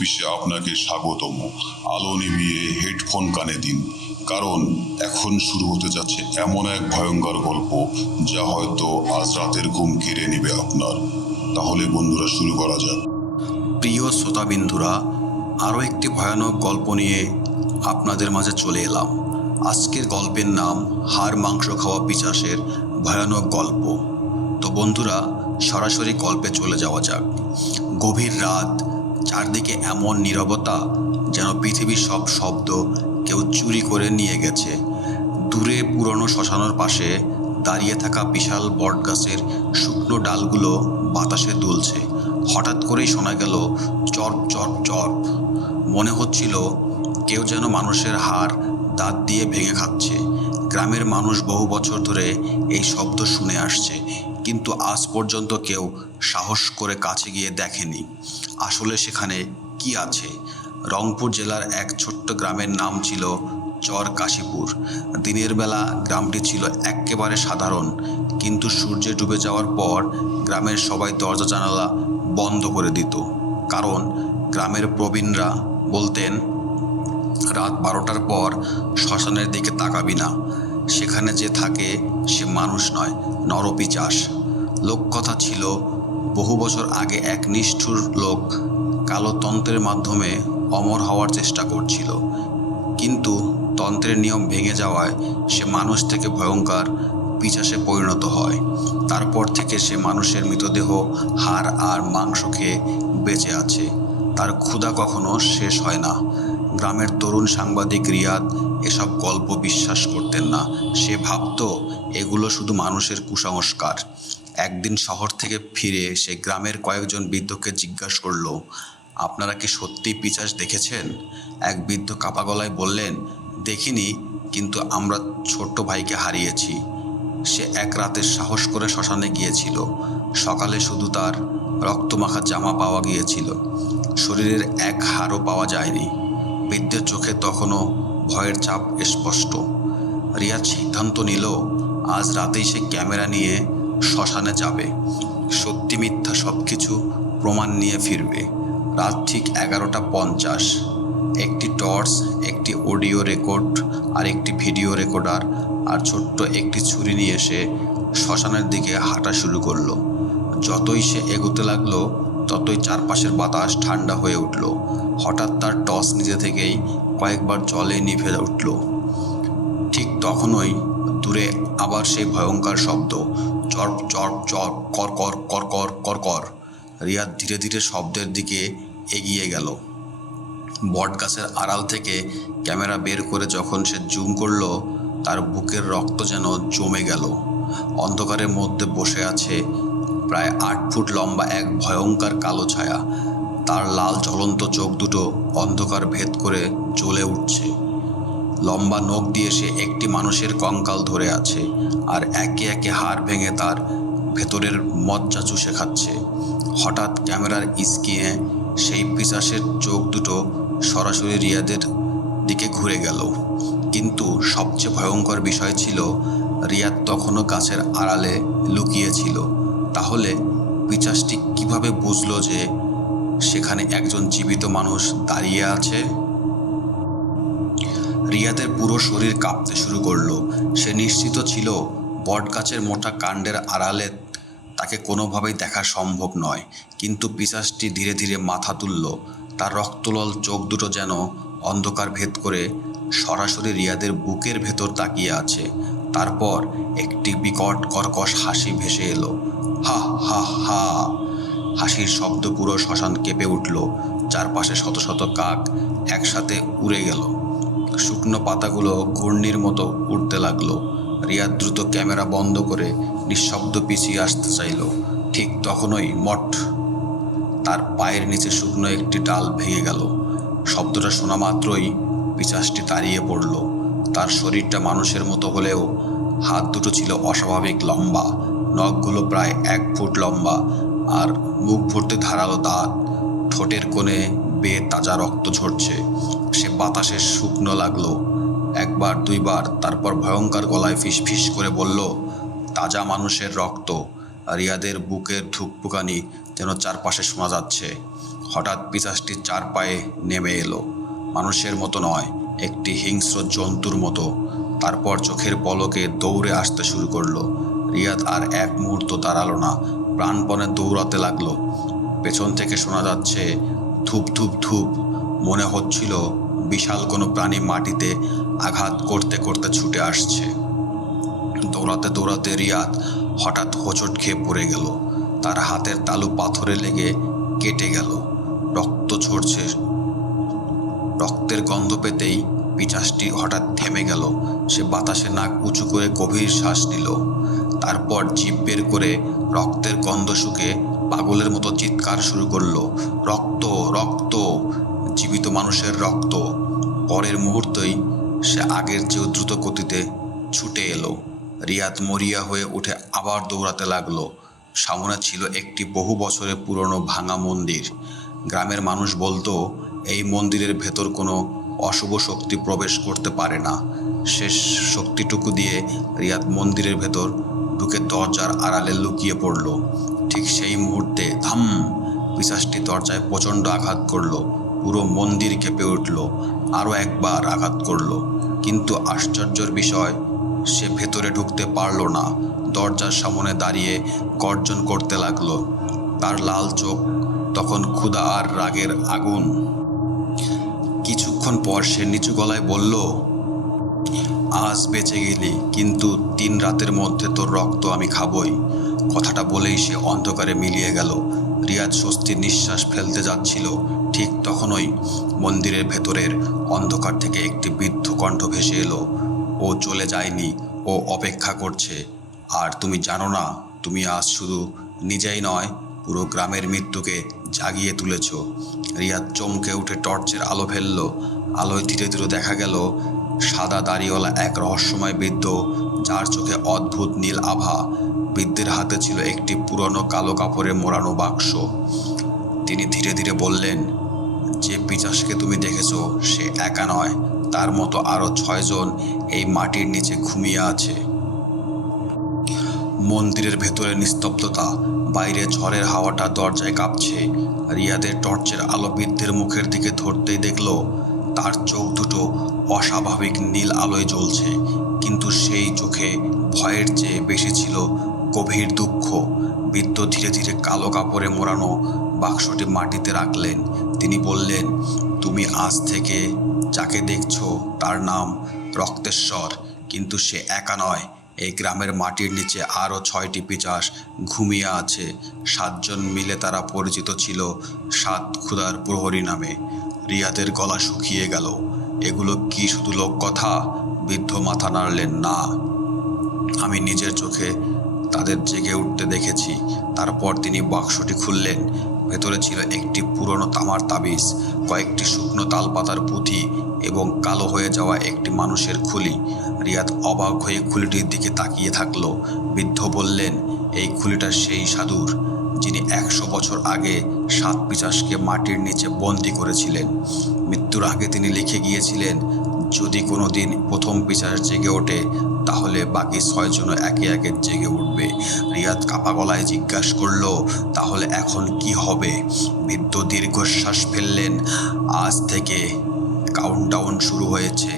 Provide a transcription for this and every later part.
অফিসে আপনাকে স্বাগতম। আলো নিভিয়ে হেডফোন কানে দিন, কারণ এখন শুরু হতে যাচ্ছে এমন এক ভয়ঙ্কর গল্প যা হয়তো আজ রাতের ঘুম কেড়ে নেবে আপনার। তাহলে বন্ধুরা, শুরু করা যাক। প্রিয় শ্রোতাবিন্দুরা, আরও একটি ভয়ানক গল্প নিয়ে আপনাদের মাঝে চলে এলাম। আজকের গল্পের নাম হাড় মাংস খাওয়া পিশাচের ভয়ানক গল্প। তো বন্ধুরা, সরাসরি গল্পে চলে যাওয়া যাক। গভীর রাত, চারদিকে এমন নীরবতা যেন পৃথিবীর সব শব্দ কেউ চুরি করে নিয়ে গেছে। দূরে পুরনো শ্মশানের পাশে দাঁড়িয়ে থাকা বিশাল বটগাছের শুকনো ডালগুলো বাতাসে দুলছে। হঠাৎ করেই শোনা গেল চর্প চর্প চর্প। মনে হচ্ছিল কেউ যেন মানুষের হাড় দাঁত দিয়ে ভেঙে খাচ্ছে। গ্রামের মানুষ বহু বছর ধরে এই শব্দ শুনে আসছে, কিন্তু আজ পর্যন্ত কেউ সাহস করে কাছে গিয়ে দেখেনি আসলে সেখানে কি আছে। রংপুর জেলার এক ছোট্ট গ্রামের নাম ছিল চর কাশীপুর। দিনের বেলা গ্রামটি ছিল একেবারে সাধারণ, কিন্তু সূর্যে ডুবে যাওয়ার পর গ্রামের সবাই দরজা জানালা বন্ধ করে দিত। কারণ গ্রামের প্রবীণরা বলতেন, রাত 12টার পর শ্মশানের দিকে তাকাবি না, সেখানে যে থাকে সে মানুষ নয়, নরপিশাচ। লোককথা ছিল, বহু বছর আগে এক নিষ্ঠুর লোক কালো তন্ত্রের মাধ্যমে অমর হওয়ার চেষ্টা করছিল, কিন্তু তন্ত্রের নিয়ম ভেঙে যাওয়ায় সে মানুষ থেকে ভয়ঙ্কর পিশাচে পরিণত হয়। তারপর থেকে সে মানুষের মৃতদেহ, হাড় আর মাংস খেয়ে বেঁচে আছে। তার ক্ষুধা কখনো শেষ হয় না। গ্রামের তরুণ সাংবাদিক রিয়াদ এসব গল্প বিশ্বাস করতেন না। সে ভাবত এগুলো শুধু মানুষের কুসংস্কার। একদিন শহর থেকে ফিরে সে গ্রামের কয়েকজন বৃদ্ধকে জিজ্ঞাসা করল, আপনারা কি সত্যিই পিশাচ দেখেছেন? এক বৃদ্ধ কাপা গলায় বললেন, দেখিনি, কিন্তু আমরা ছোট্ট ভাইকে হারিয়েছি। সে এক রাতে সাহস করে শ্মশানে গিয়েছিল। সকালে শুধু তার রক্তমাখা জামা পাওয়া গিয়েছিল, শরীরের এক হাড়ও পাওয়া যায়নি। বৃদ্ধের চোখে তখনও ভয়ের ছাপ স্পষ্ট। রিয়াদ সিদ্ধান্ত নিল, আজ রাতেই সে ক্যামেরা নিয়ে শ্মশানে যাবে। সত্যি মিথ্যা সব কিছু প্রমাণ নিয়ে ফিরবে। রাত ঠিক 11:50। একটি টর্চ, একটি অডিও রেকর্ড আর একটি ভিডিও রেকর্ডার আর ছোট্ট একটি ছুরি নিয়ে সে শ্মশানের দিকে হাঁটা শুরু করলো। যতই সে এগোতে লাগলো, ততই চারপাশের বাতাস ঠান্ডা হয়ে উঠল। হঠাৎ তার টর্চ নিজে থেকেই কয়েকবার জলে নিভে উঠল। ঠিক তখনই দূরে আবার সেই ভয়ঙ্কর শব্দ, চর্প চর্প চর্প, কর কর কর কর কর কর। রিয়াদ ধীরে ধীরে শব্দের দিকে এগিয়ে গেল। বটগাছের আড়াল থেকে ক্যামেরা বের করে যখন সে জুম করল, তার বুকের রক্ত যেন জমে গেল। অন্ধকারের মধ্যে বসে আছে প্রায় 8 ফুট লম্বা এক ভয়ঙ্কর কালো ছায়া। তার লাল জ্বলন্ত চোখ দুটো অন্ধকার ভেদ করে জ্বলে উঠছে। লম্বা নখ দিয়ে সে একটি মানুষের কঙ্কাল ধরে আছে আর একে একে হাড় ভেঙে তার ভেতরের মজ্জা চুষে খাচ্ছে। হঠাৎ ক্যামেরার স্ক্রিনে সেই পিশাচের চোখ দুটো সরাসরি রিয়াদের দিকে ঘুরে গেল। কিন্তু সবচেয়ে ভয়ঙ্কর বিষয় ছিল, রিয়াদ তখনও গাছের আড়ালে লুকিয়েছিল। তাহলে পিশাচটি কিভাবে বুঝলো যে সেখানে একজন জীবিত মানুষ দাঁড়িয়ে আছে? রিয়াদের পুরো শরীর কাঁপতে শুরু করলো। সে নিশ্চিত ছিল বটগাছের মোটা কাণ্ডের আড়ালে তাকে কোনোভাবেই দেখা সম্ভব নয়। কিন্তু পিশাচটি ধীরে ধীরে মাথা তুলল। তার রক্তলাল চোখ দুটো যেন অন্ধকার ভেদ করে সরাসরি রিয়াদের বুকের ভেতর তাকিয়ে আছে। তারপর একটি বিকট কর্কশ হাসি ভেসে এলো। হা হা হা। হাসির শব্দ পুরো শ্মশান কেঁপে উঠল। চারপাশে শত শত কাক একসাথে উড়ে গেল। শুকনো পাতাগুলো ঘূর্ণির মতো উড়তে লাগলো। রিয়াদ দ্রুত ক্যামেরা বন্ধ করে নিঃশব্দ পিছিয়ে আসতে চাইল। ঠিক তখনই মঠ, তার পায়ের নিচে শুকনো একটি ডাল ভেঙে গেল। শব্দটা শোনা মাত্রই পিশাচটি দাঁড়িয়ে পড়ল। তার শরীরটা মানুষের মতো হলেও হাত দুটো ছিল অস্বাভাবিক লম্বা, নখগুলো প্রায় 1 ফুট লম্বা আর মুখ ভর্তি ধারালো দাঁত। ঠোঁটের কোণে বেয়ে তাজা রক্ত ঝরছে। সে বাতাসে শুকনো লাগলো একবার দুইবার, তারপর ভয়ঙ্কর গলায় ফিসফিস করে বলল, তাজা মানুষের রক্ত। রিয়াদের বুকের ধুকপুকানি যেন চারপাশে শোনা যাচ্ছে। হঠাৎ পিশাচটি 4 পায়ে নেমে এলো, মানুষের মতো নয়, একটি হিংস্র জন্তুর মতো। তারপর চোখের পলকে দৌড়ে আসতে শুরু করলো। রিয়াদ আর এক মুহূর্ত দাঁড়ালো না, প্রাণপণে দৌড়াতে লাগলো। পেছন থেকে শোনা যাচ্ছে ধূপ ধূপ ধূপ। মনে হচ্ছিল বিশাল কোনো প্রাণী মাটিতে আঘাত করতে করতে ছুটে আসছে। দৌড়াতে দৌড়াতে রিয়াদ হঠাৎ হোঁচট খেয়ে পড়ে গেল। তার হাতের তালু পাথরে লেগে কেটে গেল, রক্ত ঝরছে। রক্তের গন্ধ পেতেই পিশাচটি হঠাৎ থেমে গেল। সে বাতাসে নাক উঁচু করে গভীর শ্বাস নিল। তারপর জিভ বের করে রক্তের গন্ধ শুকে পাগলের মতো চিৎকার শুরু করলো, রক্ত রক্ত, জীবিত মানুষের রক্ত। পরের মুহূর্তেই সে আগের চেয়েও দ্রুত গতিতে ছুটে এলো। রিয়াদ মরিয়া হয়ে উঠে আবার দৌড়াতে লাগলো। সামনে ছিল একটি বহু বছরের পুরনো ভাঙা মন্দির। গ্রামের মানুষ বলতো এই মন্দিরের ভেতর কোনো অশুভ শক্তি প্রবেশ করতে পারে না। শেষ শক্তিটুকু দিয়ে রিয়াদ মন্দিরের ভেতর ঢুকে দরজার আড়ালে লুকিয়ে পড়ল। ঠিক সেই মুহূর্তে ধাম, পিশাচটি দরজায় প্রচণ্ড আঘাত করলো। পুরো মন্দির কেঁপে উঠল। আরও একবার আঘাত করলো, কিন্তু আশ্চর্যের বিষয়, সে ভেতরে ঢুকতে পারল না। দরজার সামনে দাঁড়িয়ে গর্জন করতে লাগলো। তার লাল চোখ তখন ক্ষুধা আর রাগের আগুন। কিছুক্ষণ পর সে নিচু গলায় বলল, আজ বেঁচে গেলি, কিন্তু 3 রাতের মধ্যে তোর রক্ত আমি খাবই। কথাটা বলেই সে অন্ধকারে মিলিয়ে গেল। রিয়াদ স্বস্তির নিঃশ্বাস ফেলতে যাচ্ছিল। ঠিক তখনই মন্দিরের ভেতরের অন্ধকার থেকে একটি বৃদ্ধ কণ্ঠ ভেসে এলো, ও চলে যায়নি, ও অপেক্ষা করছে। আর তুমি জানো না, তুমি আজ শুধু নিজেই নয়, পুরো গ্রামের মৃত্যুকে জাগিয়ে তুলেছ। রিয়াদ চমকে উঠে টর্চের আলো ফেলল। আলোয় ধীরে ধীরে দেখা গেল সাদা দাড়িওয়ালা এক রহস্যময় বৃদ্ধ, যার চোখে অদ্ভুত নীল আভা। বৃদ্ধের হাতে ছিল একটি পুরনো কালো কাপড়ে মোড়ানো বাক্স। তিনি ধীরে ধীরে বললেন, যে পিশাচকে তুমি দেখেছ সে একা নয়, তার মতো আরও 6 জন এই মাটির নিচে ঘুমিয়ে আছে। মন্দিরের ভেতরে নিস্তব্ধতা, বাইরে ঝড়ের হাওয়াটা দরজায় কাঁপছে। রিয়াদের টর্চের আলো বৃদ্ধের মুখের দিকে ধরতেই দেখল তার চোখ দুটো অস্বাভাবিক নীল আলোয় জ্বলছে, কিন্তু সেই চোখে ভয়ের চেয়ে বেশি ছিল গভীর দুঃখ। বৃদ্ধ ধীরে ধীরে কালো কাপড়ে মোড়ানো বাক্সটি মাটিতে রাখলেন। তিনি বললেন, তুমি আজ থেকে যাকে দেখছো তার নাম রক্তেশ্বর, কিন্তু সে একা নয়। এই গ্রামের মাটির নিচে আরও 6টি পিশাচ ঘুমিয়ে আছে। 7 জন মিলে তারা পরিচিত ছিল 7 ক্ষুধার প্রহরী নামে। রিয়াদের গলা শুকিয়ে গেল। এগুলো কি শুধু লোককথা? বৃদ্ধ মাথা নাড়লেন, না, আমি নিজের চোখে তাদের জেগে উঠতে দেখেছি। তারপর তিনি বাক্সটি খুললেন। ভেতরে ছিল একটি পুরনো তামার তাবিজ, কয়েকটি শুকনো তালপাতার পুঁথি এবং কালো হয়ে যাওয়া একটি মানুষের খুলি। রিয়াদ অবাক হয়ে খুলিটির দিকে তাকিয়ে থাকলো। বৃদ্ধ বললেন, এই খুলিটা সেই সাধুর, যিনি 100 বছর আগে 7 পিশাচকে মাটির নিচে বন্দী করেছিলেন। মৃত্যুর আগে তিনি লিখে গিয়েছিলেন, যদি কোনো দিন প্রথম পিশাচ জেগে ওঠে, তাহলে বাকি 6 জনও একে একে জেগে উঠবে। রিয়াদ কাঁপা গলায় জিজ্ঞাসা করল, তাহলে এখন কি হবে? বৃদ্ধ দীর্ঘশ্বাস ফেললেন, আজ থেকে কাউন্টডাউন শুরু হয়েছে।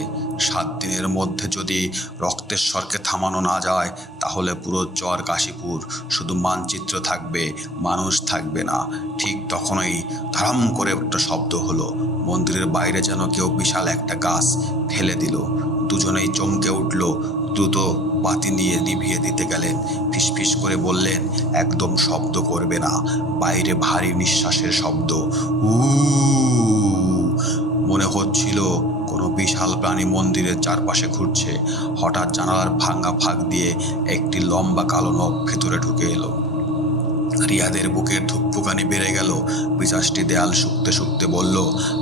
7 দিনের মধ্যে যদি রক্তেশ্বরকে থামানো না যায়, তাহলে পুরো চর কাশীপুর শুধু মানচিত্র থাকবে, মানুষ থাকবে না। ঠিক তখনই ধারাম করে একটা শব্দ হলো। মন্দিরের বাইরে যেন কেউ বিশাল একটা গাছ ফেলে দিল। দুজনেই চমকে উঠল। দ্রুত বাতি নিয়ে নিভিয়ে দিতে গেলেন। ফিসফিস করে বললেন, একদম শব্দ করবে না। বাইরে ভারী নিঃশ্বাসের শব্দ। মনে হচ্ছিল কোনো বিশাল প্রাণী মন্দিরের চারপাশে ঘুরছে। হঠাৎ জানালার ভাঙা ফাঁক দিয়ে একটি লম্বা কালো নখ ভেতরে ঢুকে এলো। রিয়াদের বুকের ধুকপুকানি বেড়ে গেল। পিশাচটি দেয়াল শুকতে শুকতে বলল,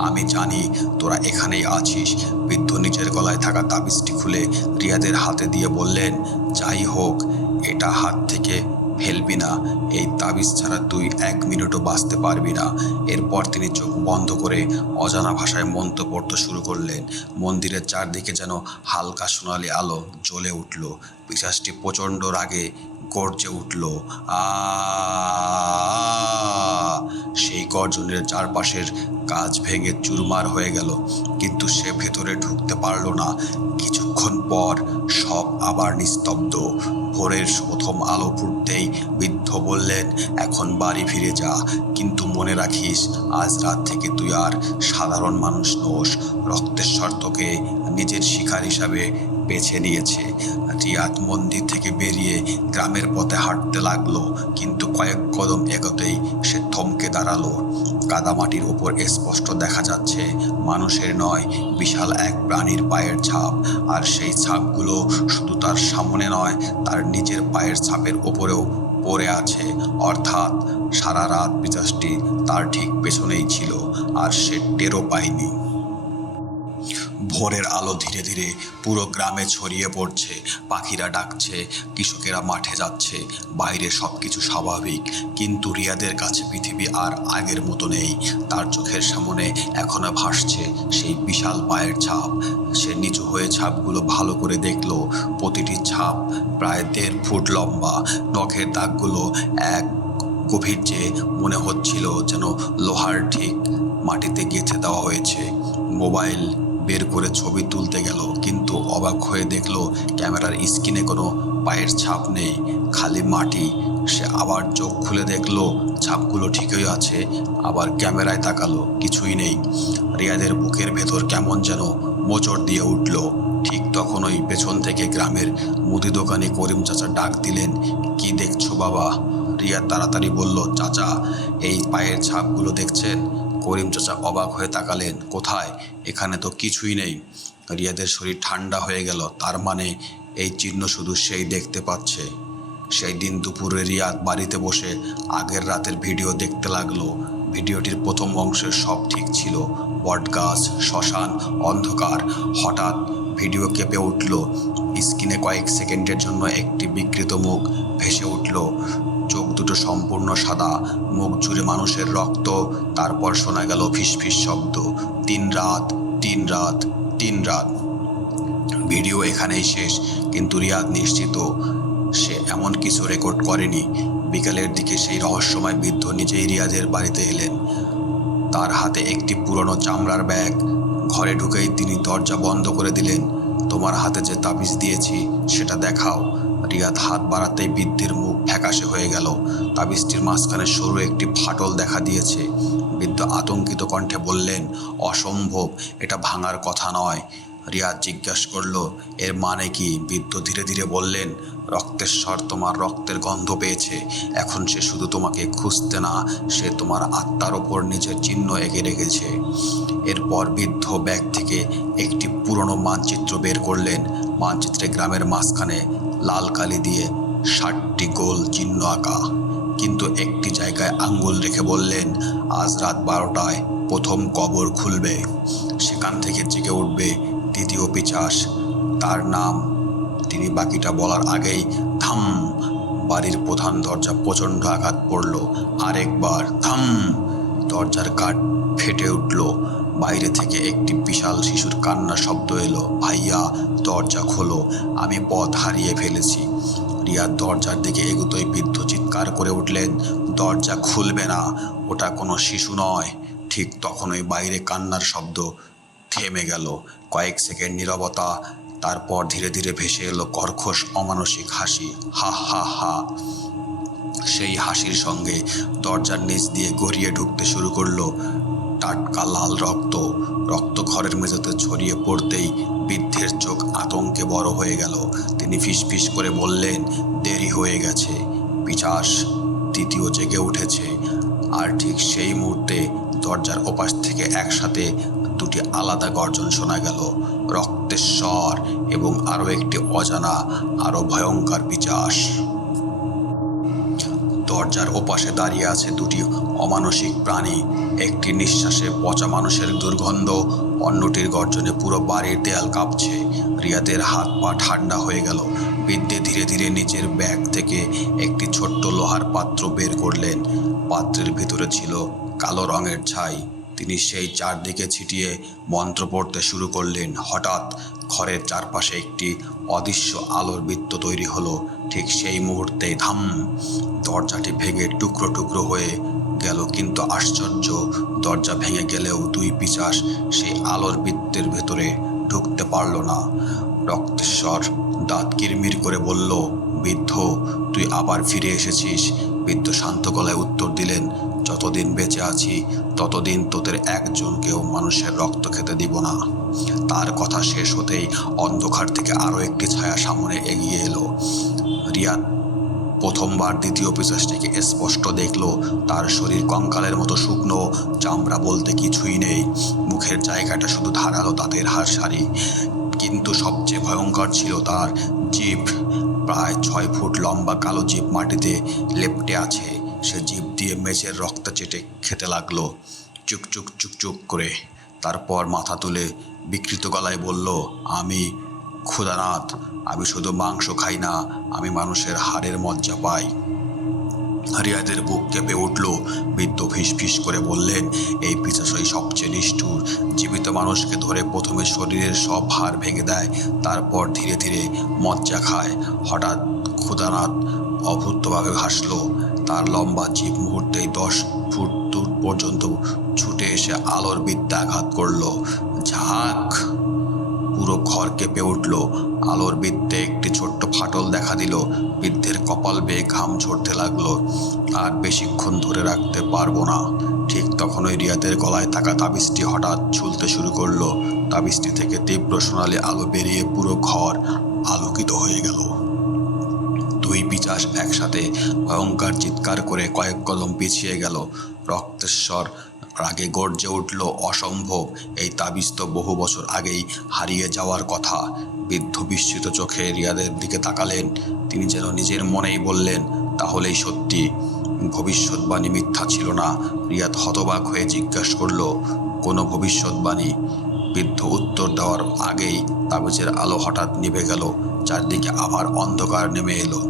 আমি জানি তোরা এখানেই আছিস। বৃদ্ধ নিচের গলায় থাকা তাবিজটি খুলে রিয়াদের হাতে দিয়ে বললেন, যাই হোক, এটা হাত থেকে ফেলবি না, এই তাবিজ ছাড়া তুই 1 মিনিটও বাঁচতে পারবি না। এরপর তিনি চোখ বন্ধ করে অজানা ভাষায় মন্ত্র পড়তে শুরু করলেন। মন্দিরের চারদিকে যেন হালকা সোনালি আলো জ্বলে উঠল। পিশাচটি প্রচণ্ড রাগে গর্জে উঠল। আ সেই গর্জনের চারপাশের কাঁচ ভেঙে চুরমার হয়ে গেল, কিন্তু সে ভেতরে ঢুকতে পারল না। কিছুক্ষণ পর সব আবার নিস্তব্ধ। ভোরের প্রথম আলো ফুটতেই বৃদ্ধ বললেন, এখন বাড়ি ফিরে যা, কিন্তু মনে রাখিস আজ রাত থেকে তুই আর সাধারণ মানুষ নোস। রক্তেশ্বর তোকে নিজের শিকার হিসাবে বেছে নিয়েছে। রিয়াদ মন্দির থেকে বেরিয়ে গ্রামের পথে হাঁটতে লাগলো, কিন্তু কয়েক কদম এগোতেই সে থমকে দাঁড়ালো। কাদামাটির ওপর স্পষ্ট দেখা যাচ্ছে মানুষের নয়, বিশাল এক প্রাণীর পায়ের ছাপ। আর সেই ছাপগুলো শুধু তার সামনে নয়, তার নিজের পায়ের ছাপের ওপরেও পড়ে আছে। অর্থাৎ সারা রাত পিশাচটি তার ঠিক পেছনেই ছিল, আর সে টেরও পায়নি। ভোরের আলো ধীরে ধীরে পুরো গ্রামে ছড়িয়ে পড়ছে। পাখিরা ডাকছে, কৃষকেরা মাঠে যাচ্ছে, বাইরে সবকিছু স্বাভাবিক। কিন্তু রিয়াদের কাছে পৃথিবী আর আগের মতো নেই। তার চোখের সামনে এখনো ভাসছে সেই বিশাল পায়ের ছাপ। সে নিচু হয়ে ছাপগুলো ভালো করে দেখলো। প্রতিটি ছাপ প্রায় 1.5 ফুট লম্বা। নখের দাগগুলো এক গভীর, যে মনে হচ্ছিল যেন লোহার ঠিক মাটিতে গেঁথে দেওয়া হয়েছে। মোবাইল বের করে ছবি তুলতে গেল, কিন্তু অবাক হয়ে দেখলো ক্যামেরার স্ক্রিনে কোনো পায়ের ছাপ নেই, খালি মাটি। সে আবার চোখ খুলে দেখলো ছাপগুলো ঠিকই আছে। আবার ক্যামেরায় তাকালো, কিছুই নেই। রিয়াদের বুকের ভেতর কেমন যেন মোচড় দিয়ে উঠল। ঠিক তখনই পেছন থেকে গ্রামের মুদি দোকানে করিম চাচা ডাক দিলেন, কি দেখছো বাবা? রিয়া তাড়াতাড়ি বলল, চাচা, এই পায়ের ছাপগুলো দেখছেন? করিম চাচা অবাক হয়ে তাকালেন, কোথায়? এখানে তো কিছুই নেই। রিয়াদের শরীর ঠান্ডা হয়ে গেল। তার মানে এই চিহ্ন শুধু সেই দেখতে পাচ্ছে। সেই দিন দুপুরে রিয়াদ বাড়িতে বসে আগের রাতের ভিডিও দেখতে লাগলো। ভিডিওটির প্রথম অংশে সব ঠিক ছিল, বটগাছ, শ্মশান, অন্ধকার। হঠাৎ ভিডিও কেঁপে উঠল। স্ক্রিনে কয়েক সেকেন্ডের জন্য একটি বিকৃত মুখ ভেসে উঠল। চোখ দুটো সম্পূর্ণ সাদা, মুখ জুড়ে মানুষের রক্ত। তারপর শোনা গেল ফিসফিস শব্দ, 3 রাত, 3 রাত, 3 রাত। ভিডিও এখানেই শেষ, কিন্তু রিয়াদ নিশ্চিত সে এমন কিছু রেকর্ড করেনি। বিকালের দিকে সেই রহস্যময় বৃদ্ধ নিজেই রিয়াদের বাড়িতে এলেন। তার হাতে একটি পুরনো চামড়ার ব্যাগ। ঘরে ঢুকেই তিনি দরজা বন্ধ করে দিলেন। তোমার হাতে যে তাবিজ দিয়েছি সেটা দেখাও। রিয়াদ হাত বাড়াতেই বৃদ্ধের মুখ ফ্যাকাশে হয়ে গেল। তাবিজটির মাঝখানে সরু একটি ফাটল দেখা দিয়েছে। বৃদ্ধ আতঙ্কিত কণ্ঠে বললেন, অসম্ভব, এটা ভাঙার কথা নয়। রিয়াদ জিজ্ঞাসা করল, এর মানে কি? বৃদ্ধ ধীরে ধীরে বললেন, রক্তেশ্বর তোমার রক্তের গন্ধ পেয়েছে। এখন সে শুধু তোমাকে খুঁজতে না, সে তোমার আত্মার ওপর নিজের চিহ্ন এঁকে রেখেছে। এরপর বৃদ্ধ ব্যাগ থেকে একটি পুরনো মানচিত্র বের করলেন। মানচিত্রে গ্রামের মাঝখানে লাল কালি দিয়ে 60টি গোল চিহ্ন আঁকা, কিন্তু একটি জায়গায় আঙ্গুল রেখে বললেন, আজ রাত 12টায় প্রথম কবর খুলবে। সেখান থেকে জেগে উঠবে দ্বিতীয় পিশাচ, তার নাম। তিনি বাকিটা বলার আগেই থাম, বাড়ির প্রধান দরজা প্রচণ্ড আঘাত পড়ল। আরেকবার থাম, দরজার কাঠ ফেটে উঠল। বাইরে থেকে একটি বিশাল শিশুর কান্নার শব্দ এলো, ভাইয়া দরজা খোলো, আমি পথ হারিয়ে ফেলেছি। রিয়াদ দরজার দিকে এগোতেই বৃদ্ধ চিৎকার করে উঠলেন, দরজা খুলবে না, ওটা কোনো শিশু নয়। ঠিক তখনই বাইরে কান্নার শব্দ থেমে গেল। কয়েক সেকেন্ড নীরবতা, তারপর ধীরে ধীরে ভেসে এলো কর্কশ অমানসিক হাসি, হা হা হা। সেই হাসির সঙ্গে দরজার নিচ দিয়ে গড়িয়ে ঢুকতে শুরু করলো টাটকা লাল রক্ত। রক্ত ঘরের মেঝেতে ছড়িয়ে পড়তেই বৃদ্ধের চোখ আতঙ্কে বড় হয়ে গেল। তিনি ফিসফিস করে বললেন, দেরি হয়ে গেছে, পিশাচ তৃতীয় জেগে উঠেছে। আর ঠিক সেই মুহূর্তে দরজার ওপাশ থেকে একসাথে 2টি আলাদা গর্জন শোনা গেল, রক্তেশ্বর এবং আরও একটি অজানা, আরও ভয়ঙ্কর পিশাচ। দরজার ওপাশে দাঁড়িয়ে আছে 2টি অমানসিক প্রাণী। একটি নিঃশ্বাসে পচা মানুষের দুর্গন্ধ, অন্যটির গর্জনে পুরো বাড়ির দেয়াল কাঁপছে। রিয়াদের হাত পা ঠান্ডা হয়ে গেল। বৃদ্ধে ধীরে ধীরে নিজের ব্যাগ থেকে একটি ছোট্ট লোহার পাত্র বের করলেন। পাত্রের ভিতরে ছিল কালো রঙের ছাই। তিনি সেই চারদিকে ছিটিয়ে মন্ত্র পড়তে শুরু করলেন। হঠাৎ ঘরের চারপাশে একটি অদৃশ্য আলোর বৃত্ত তৈরি হলো। ঠিক সেই মুহূর্তে ধাম, দরজাটি ভেঙে টুকরো টুকরো হয়ে গেল। কিন্তু আশ্চর্য, দরজা ভেঙে গেলেও দুই পিশাচ সেই আলোর বৃত্তের ভেতরে ঢুকতে পারল না। রক্তেশ্বর দাঁত কিরমির করে বলল, বৃদ্ধ, তুই আবার ফিরে এসেছিস। বৃদ্ধ শান্ত গলায় উত্তর দিলেন, যতদিন বেঁচে আছি ততদিন তোদের একজনকেও মানুষের রক্ত খেতে দিব না। তার কথা শেষ হতেই অন্ধকার থেকে আরও একটি ছায়া সামনে এগিয়ে এলো। রিয়াদ প্রথমবার দ্বিতীয় পিশাচটিকে স্পষ্ট দেখল। তার শরীর কঙ্কালের মতো শুকনো, চামড়া বলতে কিছুই নেই। মুখের জায়গাটা শুধু ধারালো দাঁতের হাড়সারি। কিন্তু সবচেয়ে ভয়ঙ্কর ছিল তার জিভ। প্রায় 6 ফুট লম্বা কালো জিভ মাটিতে লেপ্টে আছে। সে জিভ দিয়ে মেঝের রক্ত চেটে খেতে লাগলো, চুকচুক চুকচুক করে। তারপর মাথা তুলে বিকৃত গলায় বলল, আমি ক্ষুধানাথ, আমি শুধু মাংস খাই না, আমি মানুষের হাড়ের মজ্জা পাই। রিয়াদের বুক কেঁপে উঠল। বৃদ্ধ ফিস করে বললেন, এই পিশাচই সবচেয়ে নিষ্ঠুর। জীবিত মানুষকে ধরে প্রথমে শরীরের সব হাড় ভেঙে দেয়, তারপর ধীরে ধীরে মজ্জা খায়। হঠাৎ ক্ষুধানাথ অভূতভাবে হাসল। তার লম্বা জিভ মুহূর্তেই 10 ফুট দূর পর্যন্ত ছুটে এসে আলোর বৃত্তে আঘাত করল। ঝাঁক! পুরো ঘর কেঁপে উঠল। আলোর বৃত্তে একটি ছোট্ট ফাটল দেখা দিল। বৃদ্ধের কপাল বেয়ে ঘাম ঝরতে লাগলো। আর বেশিক্ষণ ধরে রাখতে পারবো না। ঠিক তখনই রিয়াদের গলায় থাকা তাবিজটি হঠাৎ ঝুলতে শুরু করলো। তাবিজটি থেকে তীব্র সোনালি আলো বেরিয়ে পুরো ঘর আলোকিত হয়ে গেল। দুই পিশাচ একসাথে ভয়ঙ্কর চিৎকার করে কয়েক কদম পিছিয়ে গেল। রক্তেশ্বর রাগে গর্জে উঠল, অসম্ভব! এই তাবিজ তো বহু বছর আগেই হারিয়ে যাওয়ার কথা। বৃদ্ধ বিস্মিত চোখে রিয়াদের দিকে তাকালেন। তিনি যেন নিজের মনেই বললেন, তাহলেই সত্যি, ভবিষ্যৎবাণী মিথ্যা ছিল না। রিয়াদ হতবাক হয়ে জিজ্ঞাসা করল, কোনো ভবিষ্যৎবাণী? বৃদ্ধ উত্তর দেওয়ার আগেই তাবিজের আলো হঠাৎ নিভে গেল। চারদিকে আবার অন্ধকার নেমে এলো।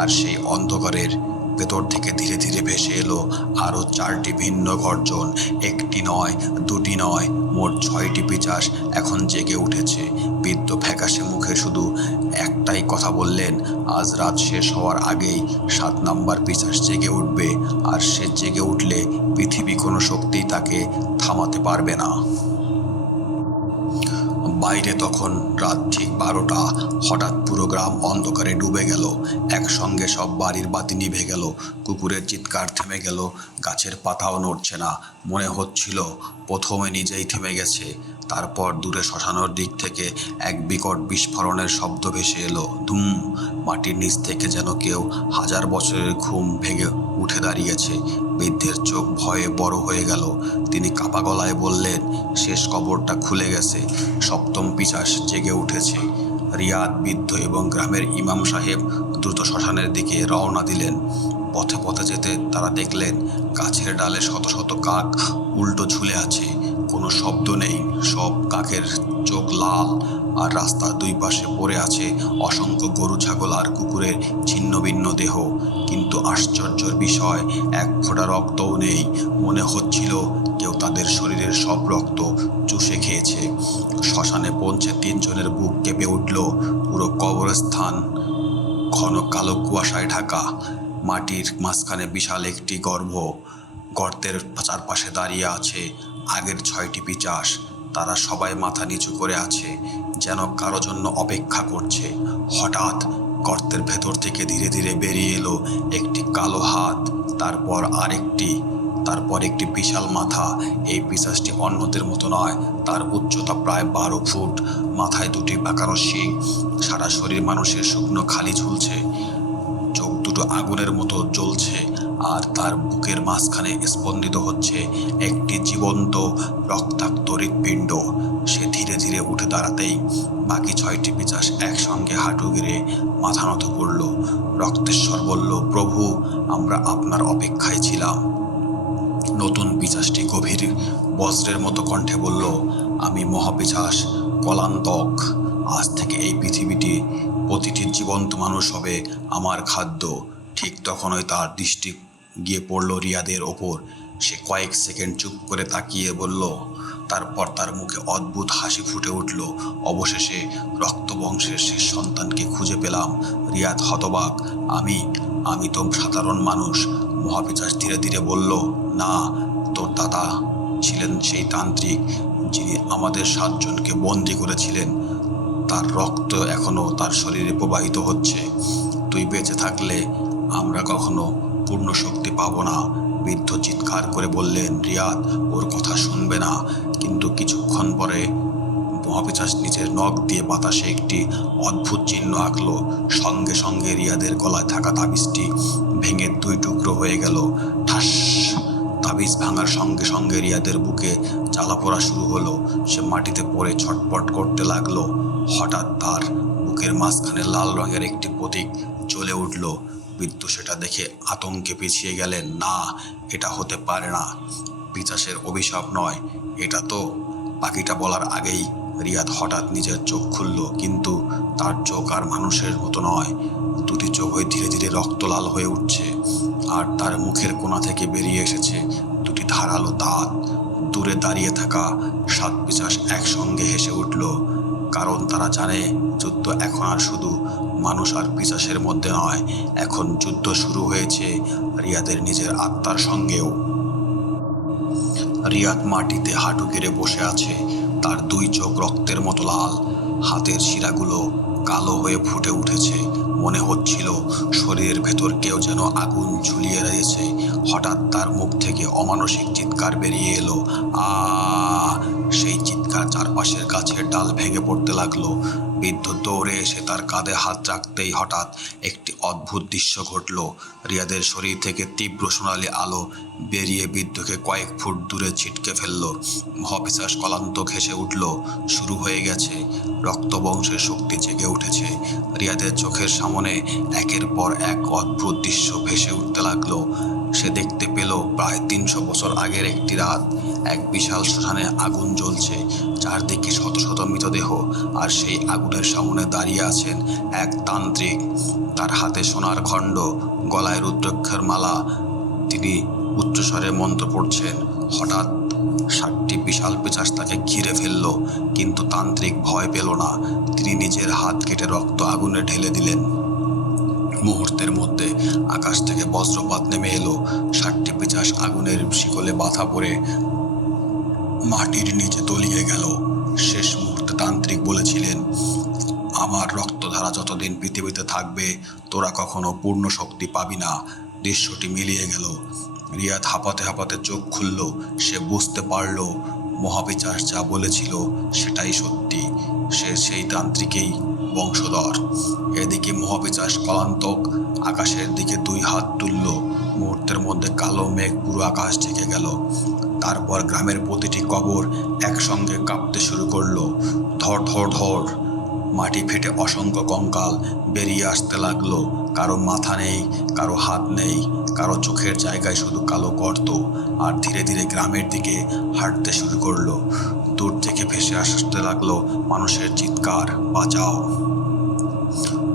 আর সেই অন্ধকারের ভেতর থেকে ধীরে ধীরে ভেসে এলো আরও 4টি ভিন্ন গর্জন। একটি নয়, দুটি নয়, মোট 6টি পিশাচ এখন জেগে উঠেছে। বৃদ্ধ ফ্যাকাশে মুখে শুধু একটাই কথা বললেন, আজ রাত শেষ হওয়ার আগেই 7 নাম্বার পিশাচ জেগে উঠবে। আর সে জেগে উঠলে পৃথিবী কোনো শক্তিই তাকে থামাতে পারবে না। বাইরে তখন রাত ঠিক 12টা। হঠাৎ পুরো গ্রাম অন্ধকারে ডুবে গেল। একসঙ্গে সব বাড়ির বাতি নিভে গেল। কুকুরের চিৎকার থেমে গেল। গাছের পাতাও নড়ছে না। মনে হচ্ছিল প্রথমে নিজেই থেমে গেছে। তারপর দূরে শ্মশানের দিক থেকে এক বিকট বিস্ফোরণের শব্দ ভেসে এলো। ধুম! মাটির নিচ থেকে যেন কেউ 1000 বছরের ঘুম ভেঙে উঠে দাঁড়িয়েছে। বৃদ্ধের চোখ ভয়ে বড় হয়ে গেল। তিনি কাঁপা গলায় বললেন, শেষ কবরটা খুলে গেছে। 7ম পিশাচ জেগে উঠেছে। রিয়াদ, বৃদ্ধ এবং গ্রামের ইমাম সাহেব দ্রুত শ্মশানের দিকে রওনা দিলেন। পথে পথে যেতে তারা দেখলেন গাছের ডালে শত শত কাক উল্টো ঝুলে আছে। কোনো শব্দ নেই। সব কাকের চোখ লাল। আর রাস্তার দুই পাশে পড়ে আছে অসংখ্য গরু, ছাগল আর কুকুরের ছিন্ন ভিন্ন দেহ। কিন্তু আশ্চর্যের বিষয়, এক ফোঁটা রক্তও নেই। মনে হচ্ছিল কেউ তাদের শরীরের সব রক্ত চুষে খেয়েছে। শ্মশানে পৌঁছে 3 জনের বুক কেঁপে উঠল। পুরো কবরস্থান ঘন কালো কুয়াশায় ঢাকা। মাটির মাঝখানে বিশাল একটি গর্তের চারপাশে দাঁড়িয়ে আছে আগের 6টি পিশাচ। তারা সবাই মাথা নিচু করে আছে, যেন কারো জন্য অপেক্ষা করছে। হঠাৎ গর্তের ভেতর থেকে ধীরে ধীরে বেরিয়ে এলো একটি কালো হাত, তারপর একটি বিশাল মাথা। এই পিশাচটি অন্যদের মতো নয়। তার উচ্চতা প্রায় 12 ফুট। মাথায় 2টি বাঁকানো শিং। সারা শরীর মানুষের শুকনো খালি ঝুলছে। চোখ দুটো আগুনের মতো জ্বলছে। আর তার বুকের মাঝখানে স্পন্দিত হচ্ছে একটি জীবন্ত রক্তাক্ত হৃৎপিণ্ড। সে ধীরে ধীরে উঠে দাঁড়াতেই বাকি 6টি পিশাচ একসঙ্গে হাঁটু গেড়ে মাথা নত করল। রক্তেশ্বর বলল, প্রভু, আমরা আপনার অপেক্ষায় ছিলাম। নতুন পিশাচটি গভীর বজ্রের মতো কণ্ঠে বলল, আমি মহাপিশাচ কলান্তক। আজ থেকে এই পৃথিবীটি প্রতিটি জীবন্ত মানুষ হবে আমার খাদ্য। ঠিক তখনই তার দৃষ্টি গিয়ে পড়ল রিয়াদের ওপর। সে কয়েক সেকেন্ড চুপ করে তাকিয়ে বলল, তারপর তার মুখে অদ্ভুত হাসি ফুটে উঠল। অবশেষে রক্তবংশের শেষ সন্তানকে খুঁজে পেলাম। রিয়াদ হতবাক। আমি তো সাধারণ মানুষ। মহাপিশাচ ধীরে ধীরে বলল, না, তোর দাদা ছিলেন সেই তান্ত্রিক যিনি আমাদের 7 জনকে বন্দী করেছিলেন। তার রক্ত এখনো তার শরীরে প্রবাহিত হচ্ছে। তুই বেঁচে থাকলে আমরা কখনো পূর্ণ শক্তি পাবো না। বৃদ্ধ চিৎকার করে বললেন, রিয়াদ ওর কথা শুনবে না। কিন্তু কিছুক্ষণ পরে মহাপিশাচ নিজের নখ দিয়ে বাতাসে একটি অদ্ভুত চিহ্ন আঁকলো। সঙ্গে সঙ্গে রিয়াদের গলায় থাকা তাবিজটি ভেঙে 2 টুকরো হয়ে গেল। ঠাস! তাবিজ ভাঙার সঙ্গে সঙ্গে রিয়াদের বুকে জ্বালা পোড়া শুরু হলো। সে মাটিতে পড়ে ছটপট করতে লাগলো। হঠাৎ তার বুকের মাঝখানে লাল রঙের একটি প্রতীক জ্বলে উঠল। বৃদ্ধ সেটা দেখে আতঙ্কে পিছিয়ে গেলেন। না, এটা হতে পারে না। পিশাচের অভিশাপ নয়, এটা তো। বাকিটা বলার আগেই রিয়াদ হঠাৎ নিজের চোখ খুলল, কিন্তু তার চোখ আর মানুষের মতো নয়। 2টি চোখই ধীরে ধীরে রক্ত লাল হয়ে উঠছে, আর তার মুখের কোণা থেকে বেরিয়ে এসেছে 2টি ধারালো দাঁত। দূরে দাঁড়িয়ে থাকা 7 পিশাচ একসঙ্গে হেসে উঠল, কারণ তারা জানে যুদ্ধ এখন আর শুধু মানুষ আর পিশাচের মধ্যে নয়, এখন যুদ্ধ শুরু হয়েছে রিয়াদের নিজের আত্মার সঙ্গেও। রিয়াদ মাটিতে হাঁটু গেড়ে বসে আছে। তার 2 চোখ রক্তের মতো লাল, হাতের শিরাগুলো কালো হয়ে ফুটে উঠেছে। মনে হচ্ছিল শরীরের ভেতর কেউ যেন আগুন ঝুলিয়ে রয়েছে। হঠাৎ তার মুখ থেকে অমানসিক চিৎকার বেরিয়ে এলো। আ! সেই চিৎকার চারপাশের গাছের ডাল ভেঙে পড়তে লাগলো। বৃদ্ধ দৌড়ে এসে তার কাঁধে হাত রাখতেই হঠাৎ একটি অদ্ভুত দৃশ্য ঘটল। রিয়াদের শরীর থেকে তীব্র সোনালি আলো বেরিয়ে বৃদ্ধকে কয়েক ফুট দূরে ছিটকে ফেলল। মহাপিশাচ কলান্তক হেসে উঠল। শুরু হয়ে গেছে। রক্তবংশের শক্তি জেগে উঠেছে। রিয়াদের চোখের সামনে একের পর এক অদ্ভুত দৃশ্য ভেসে উঠতে লাগলো। সে দেখতে পেল প্রায় 300 বছর আগের একটি রাত। এক বিশাল শ্মশানে আগুন জ্বলছে, চারদিকে শত শত মৃতদেহ, আর সেই আগুনের সামনে দাঁড়িয়ে আছেন এক তান্ত্রিক। তার হাতে সোনার খণ্ড, গলায় রুদ্রাক্ষের মালা। তিনি উচ্চস্বরে মন্ত্র পড়ছেন। হঠাৎ 7টি বিশাল পিশাচ তাকে ঘিরে ফেলল, কিন্তু তান্ত্রিক ভয় পেল না। তিনি নিজের হাত কেটে রক্ত আগুনে ঢেলে দিলেন। মুহূর্তের মধ্যে আকাশ থেকে বজ্রপাত নেমে এলো। 7টি পিশাচ আগুনের শিকলে বাধা পড়ে মাটির নিচে তলিয়ে গেল। শেষ মুহূর্তে তান্ত্রিক বলেছিলেন, আমার রক্তধারা যতদিন পৃথিবীতে থাকবে তোরা কখনো পূর্ণ শক্তি পাবি না। দৃশ্যটি মিলিয়ে গেল। রিয়াদ হাঁপাতে হাঁপাতে চোখ খুলল। সে বুঝতে পারল মহাপিশাচ যা বলেছিল সেটাই সত্যি। সে সেই তান্ত্রিকেই বংশধর। এদিকে মহাপিশাচ কলান্তক আকাশের দিকে 2 হাত তুলল। মুহূর্তের মধ্যে কালো মেঘ পুরো আকাশ ঢেকে গেল। তারপর গ্রামের প্রতিটি কবর একসঙ্গে কাঁপতে শুরু করলো। ধর ধর ধর! মাটি ফেটে অসংখ্য কঙ্কাল বেরিয়ে আসতে লাগলো। কারো মাথা নেই, কারো হাত নেই, কারো চোখের জায়গায় শুধু কালো গর্ত। আর ধীরে ধীরে গ্রামের দিকে হাঁটতে শুরু করলো। দূর থেকে ভেসে আসতে লাগলো মানুষের চিৎকার, বাঁচাও!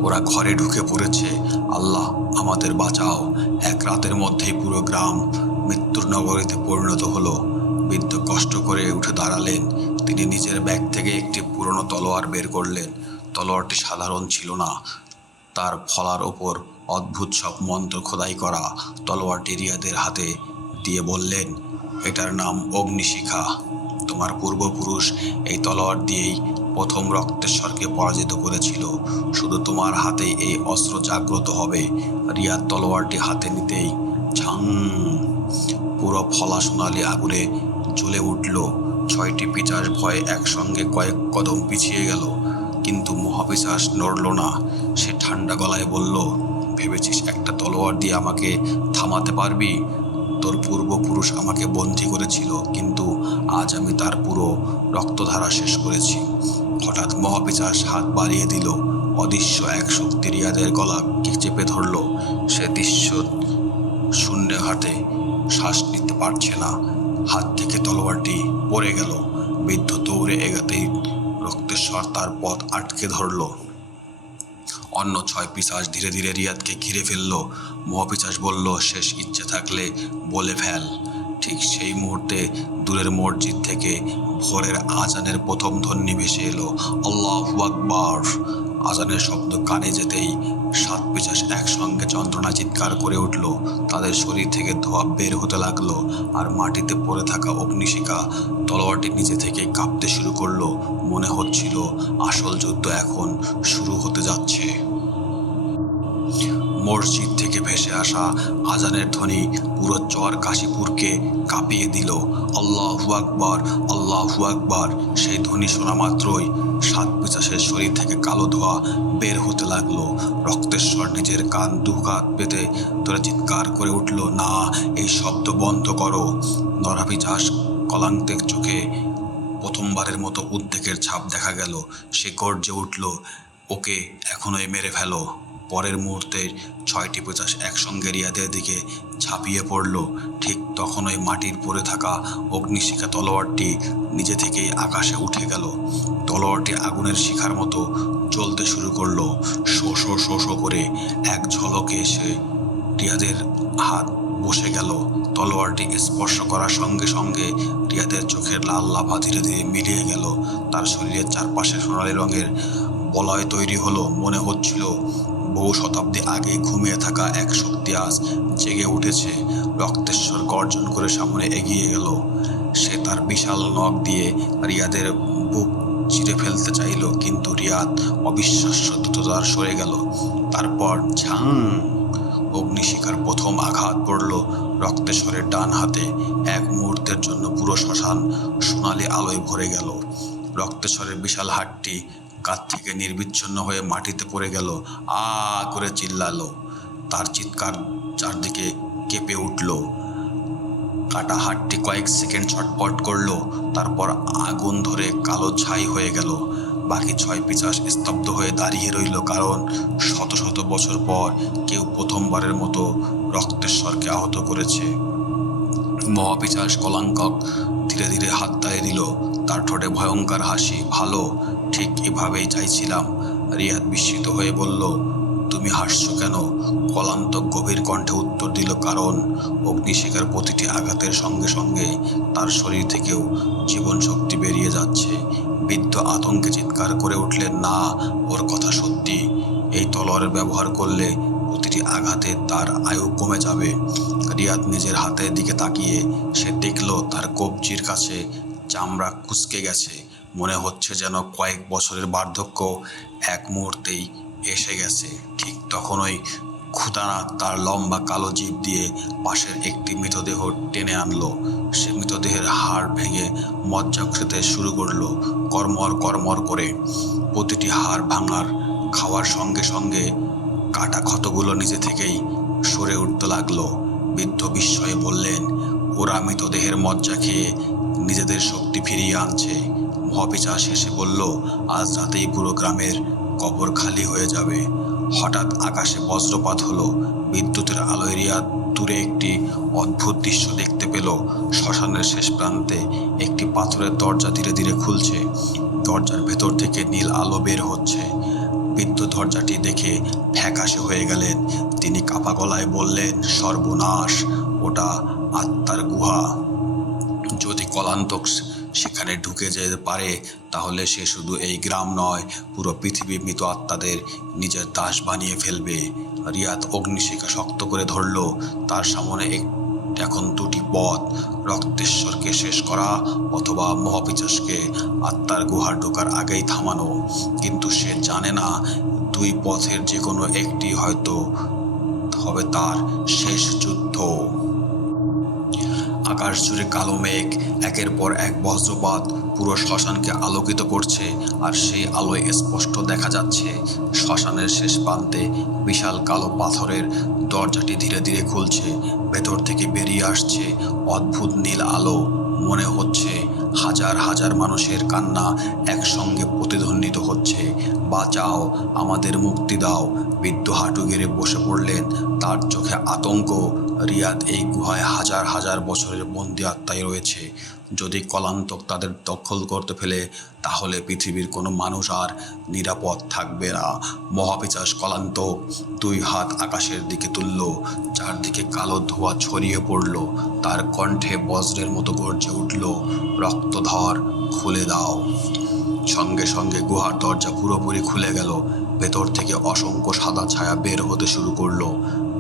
ওরা ঘরে ঢুকে পড়েছে। আল্লাহ, আমাদের বাঁচাও! এক রাতের মধ্যেই পুরো গ্রাম মৃত্যুর নগরীতে পরিণত হলো। বৃদ্ধ কষ্ট করে উঠে দাঁড়ালেন। তিনি নিজের ব্যাগ থেকে একটি পুরনো তলোয়ার বের করলেন। তলোয়ারটি সাধারণ ছিল না, তার ফলার ওপর অদ্ভুত সব মন্ত্র খোদাই করা। তলোয়ারটি রিয়াদের হাতে দিয়ে বললেন, এটার নাম অগ্নিশিখা। তোমার পূর্বপুরুষ এই তলোয়ার দিয়েই প্রথম রক্তেশ্বরকে পরাজিত করেছিল। শুধু তোমার হাতেই এই অস্ত্র জাগ্রত হবে। রিয়াদ তলোয়ারটি হাতে নিতেই ঝাং! পুরো ফলা সোনালি আগুনে জ্বলে উঠল। 6টি পিশাচ ভয়ে একসঙ্গে কয়েক কদম পিছিয়ে গেল, কিন্তু মহাপিশাচ নড়ল না। সে ঠান্ডা গলায় বলল, ভেবেছিস একটা তলোয়ার দিয়ে আমাকে থামাতে পারবি? তোর পূর্বপুরুষ আমাকে বন্দী করেছিল, কিন্তু আজ আমি তার পুরো রক্তধারা শেষ করেছি। হঠাৎ মহাপিশাচ হাত বাড়িয়ে দিল। অদৃশ্য এক শক্তি রিয়াদের গলাকে চেপে ধরল। সে দৃশ্য শূন্য হাতে শ্বাস নিতে পারছে না। হাত থেকে তলোয়ারটি পড়ে গেল। বৃদ্ধ দৌড়ে এগাতেই রক্তের রক্তেশ্বর তার পথ আটকে ধরল। অন্য 6 পিশাচ ধীরে ধীরে রিয়াদকে ঘিরে ফেলল। মহাপিশাচ বলল, শেষ ইচ্ছে থাকলে বলে ফেল। ঠিক সেই মুহূর্তে দূরের মসজিদ থেকে ভোরের আজানের প্রথম ধ্বনি ভেসে এলো, আল্লাহু আকবার। আজানের শব্দ কানে যেতেই 7 পিশাচ একসঙ্গে যন্ত্রণা চিৎকার করে উঠল। তাদের শরীর থেকে ধোঁয়া বের হতে লাগলো, আর মাটিতে পড়ে থাকা অগ্নিশিখা তলোয়ারটি নিজে থেকে কাঁপতে শুরু করলো। মনে হচ্ছিল আসল যুদ্ধ এখন শুরু হতে যাচ্ছে। মসজিদ থেকে ভেসে আসা আজানের ধ্বনি পুরো চর কাশীপুরকে কাঁপিয়ে দিল। আল্লাহু আকবার, আল্লাহু আকবার। সেই ধ্বনি শোনা মাত্রই 7 পিশাচের শরীর থেকে কালো ধোঁয়া বের হতে লাগলো। রক্তেশ্বর নিজের কান দুহাত পেতে ধরে চিৎকার করে উঠল, না, এই শব্দ বন্ধ করো। নরাপিশাচ কলান্তের চোখে প্রথমবারের মতো উদ্বেগের ছাপ দেখা গেল। সে গর্জে উঠল, ওকে এখনই মেরে ফেলো। পরের মুহূর্তে 6টি পিশাচ একসঙ্গে রিয়াদের দিকে ঝাঁপিয়ে পড়ল। ঠিক তখনই মাটির পড়ে থাকা অগ্নিশিখা তলোয়ারটি নিজে থেকেই আকাশে উঠে গেল। তলোয়ারটি আগুনের শিখার মতো জ্বলতে শুরু করলো। শো শো শো শো করে এক ঝলকে এসে রিয়াদের হাত বসে গেল। তলোয়ারটি স্পর্শ করার সঙ্গে সঙ্গে রিয়াদের চোখের লাল লাভা ধীরে ধীরে মিলিয়ে গেল। তার শরীরের চারপাশে সোনালি রঙের বলয় তৈরি হলো। মনে হচ্ছিল বহু শতাব্দী আগে ঘুমিয়ে থাকা এক শক্তি আজ জেগে উঠেছে। রক্তেশ্বর গর্জন করে সামনে এগিয়ে গেল। সে তার বিশাল নখ দিয়ে রিয়াদের বুক চিরে ফেলতে চাইল, কিন্তু রিয়াদ অবিশ্বাস্য দ্রুততার সরে গেল। তারপর ঝাং, অগ্নিশিখার প্রথম আঘাত পড়ল রক্তেশ্বরের ডান হাতে। এক মুহূর্তের জন্য পুরো শ্মশান সোনালি আলোয় ভরে গেল। রক্তেশ্বরের বিশাল হাতটি কাঁধ থেকে নির্বিচ্ছিন্ন হয়ে মাটিতে পড়ে গেল। আ করে চিল্লালো। তার চিৎকার চারদিকে কেঁপে উঠল। কাটা হাতটি কয়েক সেকেন্ড ছটপট করলো, তারপর আগুন ধরে কালো ছাই হয়ে গেল। বাকি 6 পিশাচ স্তব্ধ হয়ে দাঁড়িয়ে রইল, কারণ শত শত বছর পর কেউ প্রথমবারের মতো রক্তেশ্বরকে আহত করেছে। মহাপিশাচ কলাঙ্কক ধীরে ধীরে হাত তাড়িয়ে দিল। তার ঠোঁটে ভয়ঙ্কর হাসি। ভালো, ঠিক এভাবেই চাইছিলাম। রিয়াদ বিস্মিত হয়ে বলল, তুমি হাসছো কেন? কলান্তক গভীর কণ্ঠে উত্তর দিল, কারণ অগ্নিশিখার প্রতিটি আঘাতের সঙ্গে সঙ্গে তার শরীর থেকেও জীবন শক্তি বেরিয়ে যাচ্ছে। বৃদ্ধ আতঙ্কে চিৎকার করে উঠলেন, না, ওর কথা সত্যি। এই তলোয়ারের ব্যবহার করলে প্রতিটি আঘাতে তার আয়ু কমে যাবে। রিয়াদ নিজের হাতের দিকে তাকিয়ে সে দেখল তার কবজির কাছে চামড়া কুঁচকে গেছে। মনে হচ্ছে যেন কয়েক বছরের বার্ধক্য এক মুহূর্তেই এসে গেছে। ঠিক তখনই ক্ষুধানাথ তার লম্বা কালো জিভ দিয়ে পাশের একটি মৃতদেহ টেনে আনলো। সে মৃতদেহের হাড় ভেঙে মজ্জা খেতে শুরু করলো, কর্মর কর্মর করে। প্রতিটি হাড় ভাঙার খাওয়ার সঙ্গে সঙ্গে কাটা ক্ষতগুলো নিজে থেকেই সরে উঠতে লাগলো। বৃদ্ধ বিস্ময়ে বললেন, ওরা মৃতদেহের মজ্জা খেয়ে নিজেদের শক্তি ফিরিয়ে আনছে। মহাপিশাচ হেসে বলল, আজ রাতেই পুরো গ্রামের কবর খালি হয়ে যাবে। হঠাৎ আকাশে বজ্রপাত হলো। বিদ্যুতের আলোয় রিয়াদ দূরে একটি অদ্ভুত দৃশ্য দেখতে পেল। শ্মশানের শেষ প্রান্তে একটি পাথরের দরজা ধীরে ধীরে খুলছে। দরজার ভেতর থেকে নীল আলো বের হচ্ছে। বৃদ্ধ দরজাটি দেখে ফ্যাকাশে হয়ে গেলেন। তিনি কাঁপা গলায় বললেন, সর্বনাশ, ওটা আত্মার গুহা। যদি কলান্তক সেখানে ঢুকে যেতে পারে, তাহলে সে শুধু এই গ্রাম নয়, পুরো পৃথিবী মৃত আত্মাদের নিজের দাস বানিয়ে ফেলবে। রিয়াদ অগ্নিশিখা শক্ত করে ধরল। তার সামনে এখন দুটি পথ, রক্তেশ্বরকে শেষ করা অথবা মহাপিশাচকে আত্মার গুহার ঢোকার আগেই থামানো। কিন্তু সে জানে না, দুই পথের যে কোনো একটি হয়তো হবে তার শেষ যুদ্ধ। আকাশ জুড়ে কালো মেঘ, একের পর এক বজ্রপাত পুরো শ্মশানকে আলোকিত করছে। আর সেই আলোয় স্পষ্ট দেখা যাচ্ছে শ্মশানের শেষ প্রান্তে বিশাল কালো পাথরের দরজাটি ধীরে ধীরে খুলছে। ভেতর থেকে বেরিয়ে আসছে অদ্ভুত নীল আলো। মনে হচ্ছে হাজার হাজার মানুষের কান্না একসঙ্গে প্রতিধ্বনিত হচ্ছে। বাঁচাও, আমাদের মুক্তি দাও। বৃদ্ধ হাঁটু গেড়ে বসে পড়লেন, তার চোখে আতঙ্ক। রিয়াদ এই গুহায় হাজার হাজার বছরের বন্দি আত্মায় রয়েছে। যদি কলান্তক তাদের দখল করতে ফেলে, তাহলে পৃথিবীর কোনো মানুষ আর নিরাপদ থাকবে না। মহাপিশাচ কলান্তক 2 হাত আকাশের দিকে তুলল, চারদিকে কালো ধোঁয়া ছড়িয়ে পড়ল। তার কণ্ঠে বজ্রের মতো গর্জে উঠল, রক্তধর, খুলে দাও। সঙ্গে সঙ্গে গুহার দরজা পুরোপুরি খুলে গেল। ভেতর থেকে অসংখ্য সাদা ছায়া বের হতে শুরু করলো।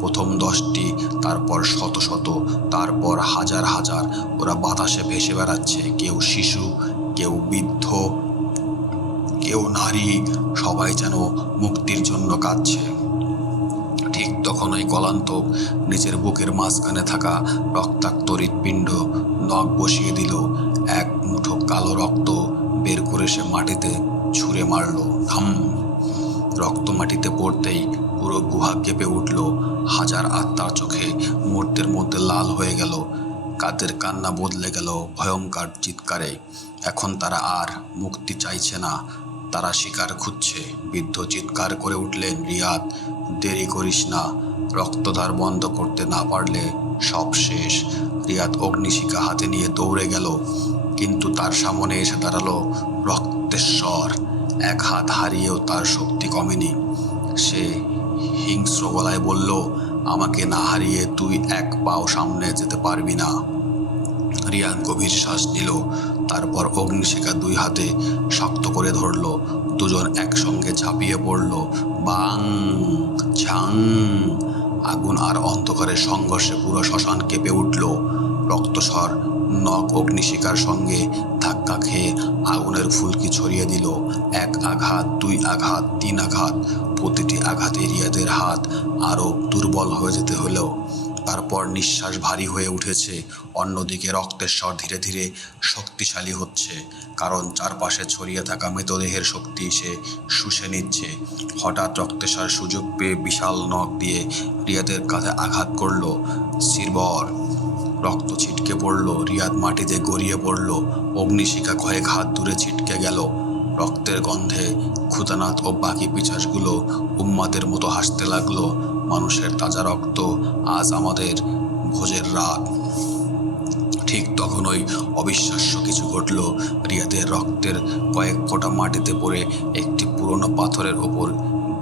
প্রথম 10টি, তারপর শত শত, তারপর হাজার হাজার। ওরা বাতাসে ভেসে বেড়াচ্ছে, কেউ শিশু, কেউ বৃদ্ধ, কেউ নারী, সবাই যেন মুক্তির জন্য কাঁদছে। ঠিক তখনই কলান্তক নিজের বুকের মাঝখানে থাকা রক্তাক্ত হৃৎপিণ্ড নখ বসিয়ে দিল। এক মুঠো কালো রক্ত বের করে সে মাটিতে ছুঁড়ে মারল। থাম! রক্ত মাটিতে পড়তেই পুরো গুহা কেঁপে উঠল। হাজার আত্মার চোখে মুহূর্তের মধ্যে লাল হয়ে গেল। কাদের কান্না বদলে গেল ভয়ঙ্কর চিৎকারে। এখন তারা আর মুক্তি চাইছে না, তারা শিকার খুঁজছে। বৃদ্ধ চিৎকার করে উঠলেন, রিয়াদ, দেরি করিস না। রক্তধার বন্ধ করতে না পারলে সব শেষ। রিয়াদ অগ্নিশিখা হাতে নিয়ে দৌড়ে গেল, কিন্তু তার সামনে এসে দাঁড়ালো রক্তেশ্বর। এক হাত হারিয়েও তার শক্তি কমেনি। সে হিংস্র গলায় বলল, আমাকে না হারিয়ে তুই এক পাও সামনে যেতে পারবি না। রিয়াদ গভীর শ্বাস নিল, তারপর অগ্নিশিখা 2 হাতে শক্ত করে ধরল। দুজন একসঙ্গে ঝাঁপিয়ে পড়ল। বাং ঝাং! আগুন আর অন্ধকারের সংঘর্ষে পুরো শ্মশান কেঁপে উঠল। রক্তস্বর নখ অগ্নিশিখার সঙ্গে ধাক্কা খেয়ে আগুনের ফুলকি ছড়িয়ে দিল। 1 আঘাত, 2 আঘাত, 3 আঘাত। প্রতিটি আঘাতে রিয়াদের হাত আরও দুর্বল হয়ে যেতে হলো। তারপর নিঃশ্বাস ভারী হয়ে উঠেছে। অন্যদিকে রক্তেশ্বর ধীরে ধীরে শক্তিশালী হচ্ছে, কারণ চারপাশে ছড়িয়ে থাকা মৃতদেহের শক্তি সে শুষে নিচ্ছে। হঠাৎ রক্তেশ্বর সুযোগ পেয়ে বিশাল নখ দিয়ে রিয়াদের কাঁধে আঘাত করল। শিরবর! রক্ত ছিটকে পড়ল। রিয়াদ মাটিতে গড়িয়ে পড়ল। অগ্নিশিখা কয়েক হাত দূরে ছিটকে গেল। রক্তের গন্ধে ক্ষুধানাথ ও বাকি পিশাচগুলো উন্মাদের মতো হাসতে লাগলো। মানুষের তাজা রক্ত, আজ আমাদের ভোজের রাত। ঠিক তখনই অবিশ্বাস্য কিছু ঘটল। রিয়াদের রক্তের কয়েক ফোঁটা মাটিতে পড়ে একটি পুরনো পাথরের ওপর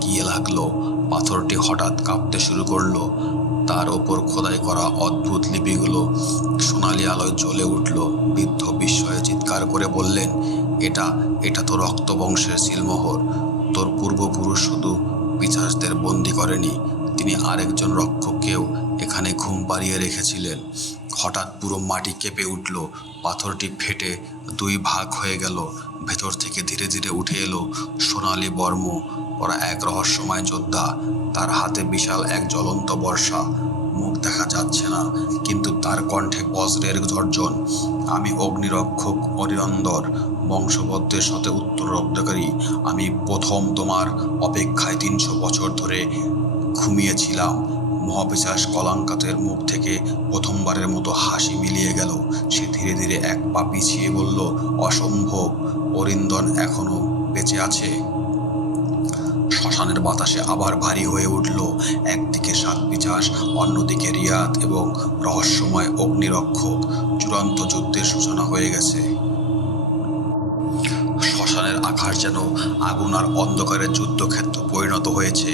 গিয়ে লাগলো। পাথরটি হঠাৎ কাঁপতে শুরু করলো। তার ওপর খোদাই করা অদ্ভুত লিপিগুলো সোনালি আলোয় জ্বলে উঠল। বৃদ্ধ বিস্ময়ে চিৎকার করে বললেন, এটা তো রক্তবংশের সিলমোহর। তোর পূর্বপুরুষ শুধু পিশাচদের বন্দি করেনি, তিনি আরেকজন রক্ষককেও এখানে ঘুম পাড়িয়ে রেখেছিলেন। হঠাৎ পুরো মাটি কেঁপে উঠল। পাথরটি ফেটে 2 ভাগ হয়ে গেল। ভেতর থেকে ধীরে ধীরে উঠে এলো সোনালি বর্ম পরা এক রহস্যময় যোদ্ধা। তার হাতে বিশাল এক জ্বলন্ত বর্শা। মুখ দেখা যাচ্ছে না, কিন্তু তার কণ্ঠে বজ্রের গর্জন। আমি অগ্নিরক্ষক অরিন্দর, বংশবদ্ধের সাথে উত্তরাধিকারী। আমি প্রথম তোমার অপেক্ষায় 300 বছর ধরে ঘুমিয়েছিলাম। মহাপিশাচ কলাঙ্কাতের মুখ থেকে প্রথমবারের মতো হাসি মিলিয়ে গেল। সে ধীরে ধীরে 1 পা পিছিয়ে বলল, অসম্ভব! অরিন্দন এখনো বেঁচে আছে। শ্মশানের বাতাসে আবার ভারী হয়ে উঠল। একদিকে 7 পিশাচ, অন্যদিকে রিয়াদ এবং রহস্যময় অগ্নিরক্ষক। চূড়ান্ত যুদ্ধের সূচনা হয়ে গেছে। শ্মশানের আকাশ যেন আগুন আর অন্ধকারের যুদ্ধক্ষেত্র পরিণত হয়েছে।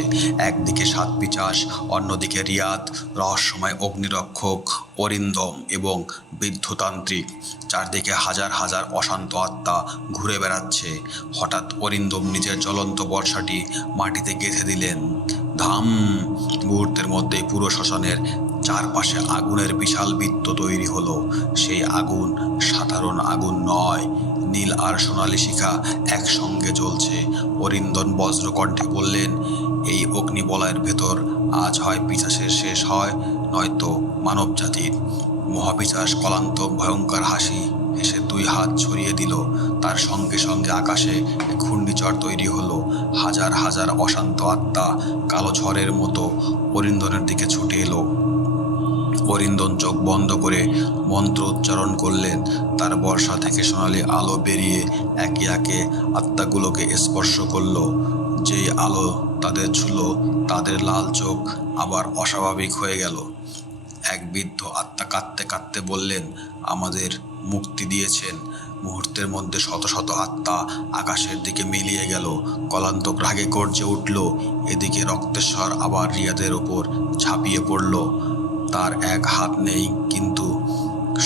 একদিকে 7 পিশাচ, অন্যদিকে রিয়াদ, রহস্যময় অগ্নিরক্ষক অরিন্দম এবং বৃদ্ধতান্ত্রিক। চারদিকে হাজার হাজার অশান্ত আত্মা ঘুরে বেড়াচ্ছে। হঠাৎ অরিন্দম নিজের জ্বলন্ত বর্শাটি মাটিতে গেঁথে দিলেন। ধাম! মুহূর্তের মধ্যেই পুরো শ্মশানের চারপাশে আগুনের বিশাল বৃত্ত তৈরি হলো। সেই আগুন সাধারণ আগুন নয়, নীল আর সোনালি শিখা একসঙ্গে জ্বলছে। অরিন্দন বজ্রকণ্ঠে বললেন, এই অগ্নিবলয়ের ভেতর আজ হয় পিশাচের শেষ হয়, নয়তো মানব জাতির। মহাপিশাচ কলান্তক ভয়ঙ্কর হাসি হেসে 2 হাত ছড়িয়ে দিল। তার সঙ্গে সঙ্গে আকাশে এক ঘূর্ণিঝড় তৈরি হলো। হাজার হাজার অশান্ত আত্মা কালো ঝড়ের মতো অরিন্দনের দিকে ছুটে এলো। অরিন্দন চোখ বন্ধ করে মন্ত্র উচ্চারণ করলেন। তার বর্শা থেকে সোনালি আলো বেরিয়ে একে একে আত্মাগুলোকে স্পর্শ করল। যেই আলো তাদের ছুঁল তাদের লাল চোখ আবার অস্বাভাবিক হয়ে গেল। এক বৃদ্ধ আত্মা কাঁদতে কাঁদতে বললেন, আমাদের মুক্তি দিয়েছেন। মুহূর্তের মধ্যে শত শত আত্মা আকাশের দিকে মিলিয়ে গেল। কলান্তক রাগে গর্জে উঠল। এদিকে রক্তেশ্বর আবার রিয়াদের ওপর ঝাঁপিয়ে পড়ল। তার এক হাত নেই, কিন্তু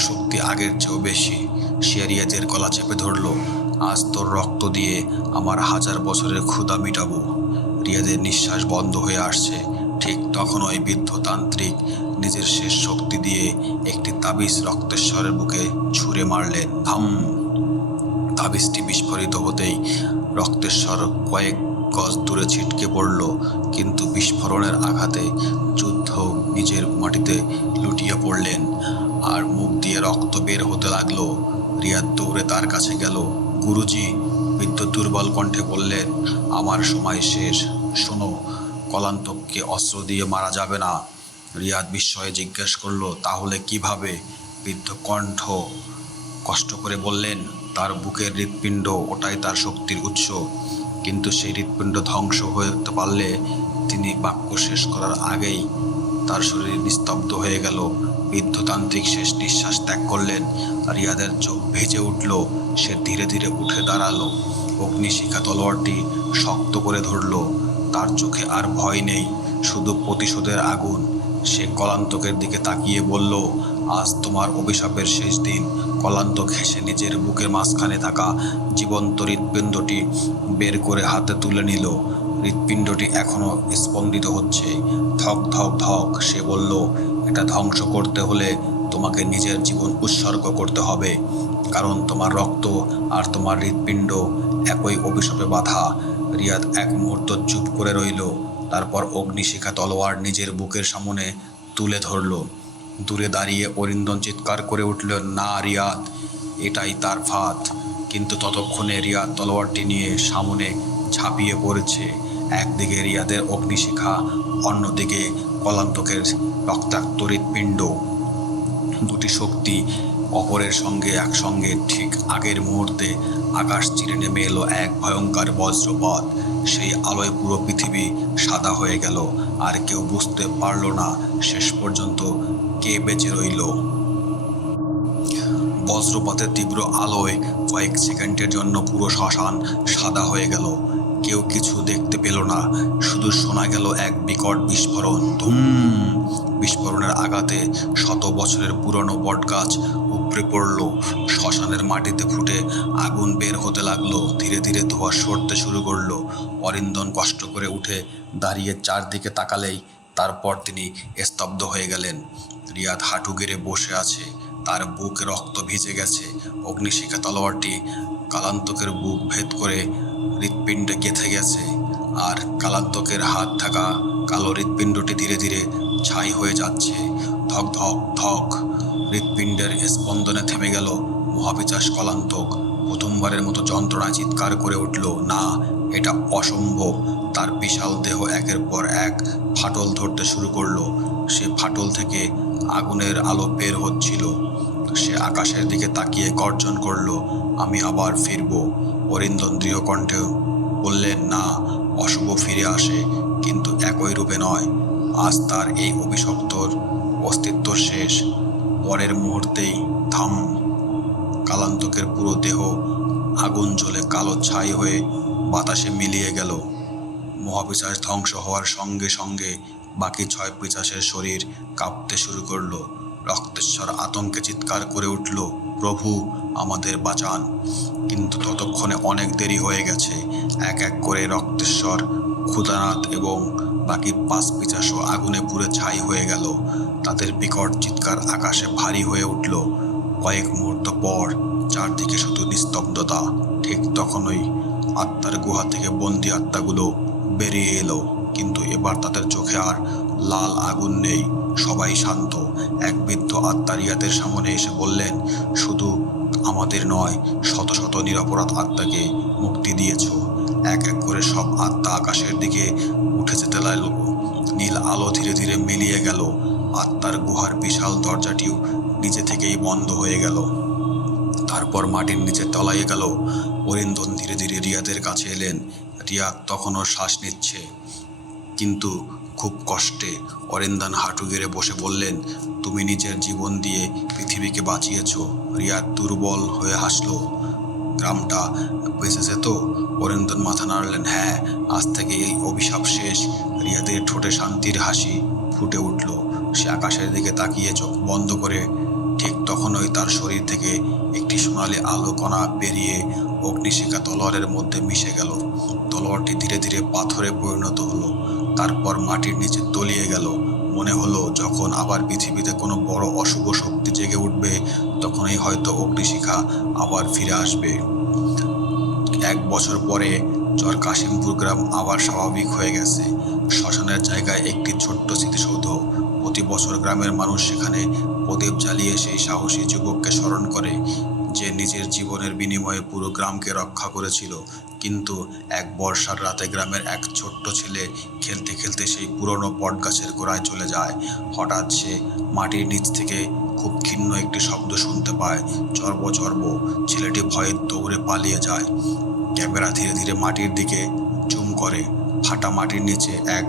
শক্তি আগের চেয়েও বেশি। সে রিয়াদের গলা চেপে ধরল। আজ তোর রক্ত দিয়ে আমার 1000 বছরের ক্ষুধা মিটাবো। রিয়াদের নিঃশ্বাস বন্ধ হয়ে আসছে। ঠিক তখন ওই বৃদ্ধ তান্ত্রিক নিজের শেষ শক্তি দিয়ে একটি তাবিজ রক্তেশ্বরের বুকে ছুঁড়ে মারলেন। ধাম! তাবিজটি বিস্ফোরিত হতেই রক্তেশ্বর কয়েক গজ দূরে ছিটকে পড়ল, কিন্তু বিস্ফোরণের আঘাতে যুদ্ধ নিজের মাটিতে লুটিয়ে পড়লেন আর মুখ দিয়ে রক্ত বের হতে লাগলো। রিয়াদ দৌড়ে তার কাছে গেল। গুরুজি, বৃদ্ধ দুর্বল কণ্ঠে বললেন, আমার সময় শেষ। শোনো, কলান্তককে অস্ত্র দিয়ে মারা যাবে না। রিয়াদ বিস্ময়ে জিজ্ঞেস করলো, তাহলে কিভাবে? বৃদ্ধ কণ্ঠ কষ্ট করে বললেন, তার বুকের হৃৎপিণ্ড, ওটাই তার শক্তির উৎস। কিন্তু সেই হৃৎপিণ্ড ধ্বংস হতে পারলে তিনি বাক্য শেষ করার আগেই তার শরীর নিস্তব্ধ হয়ে গেল। বৃদ্ধতান্ত্রিক শেষ নিঃশ্বাস ত্যাগ করলেন। রিয়াদের চোখ ভিজে উঠল। সে ধীরে ধীরে উঠে দাঁড়ালো। অগ্নিশিখা তলোয়ারটি শক্ত করে ধরল। তার চোখে আর ভয় নেই, শুধু প্রতিশোধের আগুন। সে কলান্তকের দিকে তাকিয়ে বলল, আজ তোমার অভিশাপের শেষ দিন। কলান্তক হেসে নিজের বুকের মাঝখানে থাকা জীবন্ত হৃৎপিণ্ডটি বের করে হাতে তুলে নিল। হৃৎপিণ্ডটি এখনো স্পন্দিত হচ্ছে, ধক ধক ধক। সে বলল, এটা ধ্বংস করতে হলে তোমাকে নিজের জীবন উৎসর্গ করতে হবে, কারণ তোমার রক্ত আর তোমার হৃৎপিণ্ড একই অভিশাপে বাঁধা। রিয়াদ এক মুহূর্ত চুপ করে রইল। তারপর অগ্নিশিখা তলোয়ার নিজের বুকের সামনে তুলে ধরল। দূরে দাঁড়িয়ে অরিন্দম চিৎকার করে উঠল, না রিয়াদ, এটাই তার ফাঁদ। কিন্তু ততক্ষণে রিয়াদ তলোয়ারটি নিয়ে সামনে ঝাঁপিয়ে পড়েছে। একদিকে রিয়াদের অগ্নিশিখা, অন্যদিকে কলান্তকের রক্তাক্ত হৃৎপিণ্ড। দুটি শক্তি অপরের সঙ্গে একসঙ্গে। ঠিক আগের মুহূর্তে আকাশ চিরে নেমে এলো এক ভয়ঙ্কর বজ্রপাত। সেই আলোয় পুরো পৃথিবী সাদা হয়ে গেল, আর কেউ বুঝতে পারল না শেষ পর্যন্ত কে বেঁচে রইল। বজ্রপাতের তীব্র আলোয় কয়েক সেকেন্ডের জন্য পুরো শ্মশান সাদা হয়ে গেল। কেউ কিছু দেখতে পেল না, শুধু শোনা গেল এক বিকট বিস্ফোরণ। ধুম! বিস্ফোরণের আঘাতে 100 বছরের পুরনো বটগাছ উপড়ে পড়ল। শ্মশানের মাটিতে ফুটে আগুন বের হতে লাগলো। ধীরে ধীরে ধোঁয়া সরতে শুরু করলো। অরিন্দম কষ্ট করে উঠে দাঁড়িয়ে চারদিকে তাকালেই তারপর তিনি স্তব্ধ হয়ে গেলেন। রিয়াদ হাঁটু গেড়ে বসে আছে, তার বুকে রক্ত ভিজে গেছে। অগ্নিশিখা তলোয়ারটি কালান্তকের বুক ভেদ করে হৃৎপিণ্ডে গেঁথে গেছে, আর কালান্তকের হাত থাকা কালো হৃৎপিণ্ডটি ধীরে ধীরে ছাই হয়ে যাচ্ছে। ধক ধক ধক! হৃৎপিণ্ডের স্পন্দনে থেমে গেল। মহাপিশাচ কলান্তক প্রথমবারের মতো যন্ত্রণায় চিৎকার করে উঠল, না, এটা অসম্ভব। তার বিশাল দেহ একের পর এক ফাটল ধরতে শুরু করলো। সে ফাটল থেকে আগুনের আলো বের হচ্ছিল। সে আকাশের দিকে তাকিয়ে গর্জন করল, আমি আবার ফিরব। অরিন্দম দৃঢ় কণ্ঠে বললেন, না, অশুভ ফিরে আসে, কিন্তু একই রূপে নয়। আজ তার এই অভিশপ্তর অস্তিত্ব শেষ। পরের মুহূর্তেই থাম! কালান্তকের পুরো দেহ আগুন জ্বলে কালো ছাই হয়ে বাতাসে মিলিয়ে গেল। মহাপিশাচ ধ্বংস হওয়ার সঙ্গে সঙ্গে বাকি 6 পিশাচের শরীর কাঁপতে শুরু করলো। রক্তেশ্বর আতঙ্কে চিৎকার করে উঠল, প্রভু, আমাদের বাঁচান! কিন্তু ততক্ষণে অনেক দেরি হয়ে গেছে। এক এক করে রক্তেশ্বর, ক্ষুধানাথ এবং বাকি 5 পিশাচও আগুনে পুড়ে ছাই হয়ে গেল। তাদের বিকট চিৎকার আকাশে ভারী হয়ে উঠল। কয়েক মুহূর্ত পর চারদিকে শুধু নিস্তব্ধতা। ঠিক তখনই আত্মার গুহা থেকে বন্দি আত্মাগুলো বেরিয়ে এলো, কিন্তু এবার তাদের চোখে আর লাল আগুন নেই। সবাই শান্ত। এক বৃদ্ধ আত্মা রিয়াদের সামনে এসে বললেন, শুধু আমাদের নয়, শত শত নিরপরাধ আত্মাকে মুক্তি দিয়েছ। এক এক করে সব আত্মা আকাশের দিকে উঠে যেতে লাগল। নীল আলো ধীরে ধীরে মিলিয়ে গেল। আত্মার গুহার বিশাল দরজাটিও নিজে থেকেই বন্ধ হয়ে গেল। তারপর মাটির নিচে তলাইয়ে গেল। অরিন্দম ধীরে ধীরে রিয়াদের কাছে এলেন। রিয়া তখনও শ্বাস নিচ্ছে, কিন্তু খুব কষ্টে। অরিন্দম হাঁটু গেড়ে বসে বললেন, তুমি নিজের জীবন দিয়ে পৃথিবীকে বাঁচিয়েছ। রিয়া দুর্বল হয়ে হাসলো। গ্রামটা বেঁচেছে তো? অরিন্দম মাথা নাড়লেন। হ্যাঁ, আজ থেকে এই অভিশাপ শেষ। রিয়াদের ঠোঁটে শান্তির হাসি ফুটে উঠল। সে আকাশের দিকে তাকিয়ে চোখ বন্ধ করে। ঠিক তখনই তার শরীর থেকে একটি সোনালি আলো কণা বেরিয়ে অগ্নিশিখা তলোয়ারের মধ্যে মিশে গেল। তলোয়ারটি ধীরে ধীরে পাথরে পরিণত হলো, তারপর মাটির নিচে তলিয়ে গেল। মনে হলো যখন আবার পৃথিবীতে কোনো বড় অশুভ শক্তি জেগে উঠবে, তখনই হয়তো অগ্নিশিখা আবার ফিরে আসবে। 1 বছর পরে চর কাশিমপুর গ্রাম আবার স্বাভাবিক হয়ে গেছে। শ্মশানের জায়গায় একটি ছোট্ট স্মৃতিসৌধ। প্রতি বছর গ্রামের মানুষ সেখানে প্রদীপ জ্বালিয়ে সেই সাহসী যুবককে স্মরণ করে, যে নিজের জীবনের বিনিময়ে পুরো গ্রামকে রক্ষা করেছিল। কিন্তু এক বর্ষার রাতে গ্রামের এক ছোট্ট ছেলে খেলতে খেলতে সেই পুরনো বটগাছের গোড়ায় চলে যায়। হঠাৎ সে মাটির নিচ থেকে খুব ক্ষীণ একটি শব্দ শুনতে পায়, চর্ব চর্ব। ছেলেটি ভয়ে দৌড়ে পালিয়ে যায়। ক্যামেরা ধীরে ধীরে মাটির দিকে জুম করে। ফাটা মাটির নিচে এক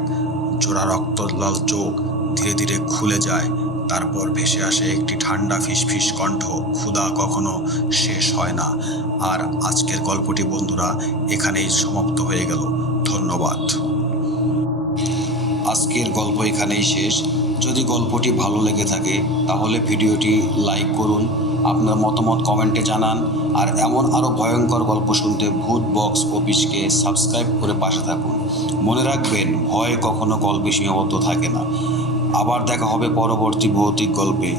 জোড়া রক্তলাল চোখ ধীরে ধীরে খুলে যায়। তারপর ভেসে আসে একটি ঠান্ডা ফিসফিস কণ্ঠ, ক্ষুধা কখনো শেষ হয় না। আর আজকের গল্পটি বন্ধুরা এখানেই সমাপ্ত হয়ে গেল। ধন্যবাদ। আজকের গল্প এখানেই শেষ। যদি গল্পটি ভালো লেগে থাকে তাহলে ভিডিওটি লাইক করুন, আপনার মতামত কমেন্টে জানান। আর এমন আরও ভয়ঙ্কর গল্প শুনতে ভূত বক্স অফিসকে সাবস্ক্রাইব করে পাশে থাকুন। মনে রাখবেন, ভয় কখনো গল্পে সীমাবদ্ধ থাকে না। আবার দেখা হবে পরবর্তী ভৌতিক গল্পে।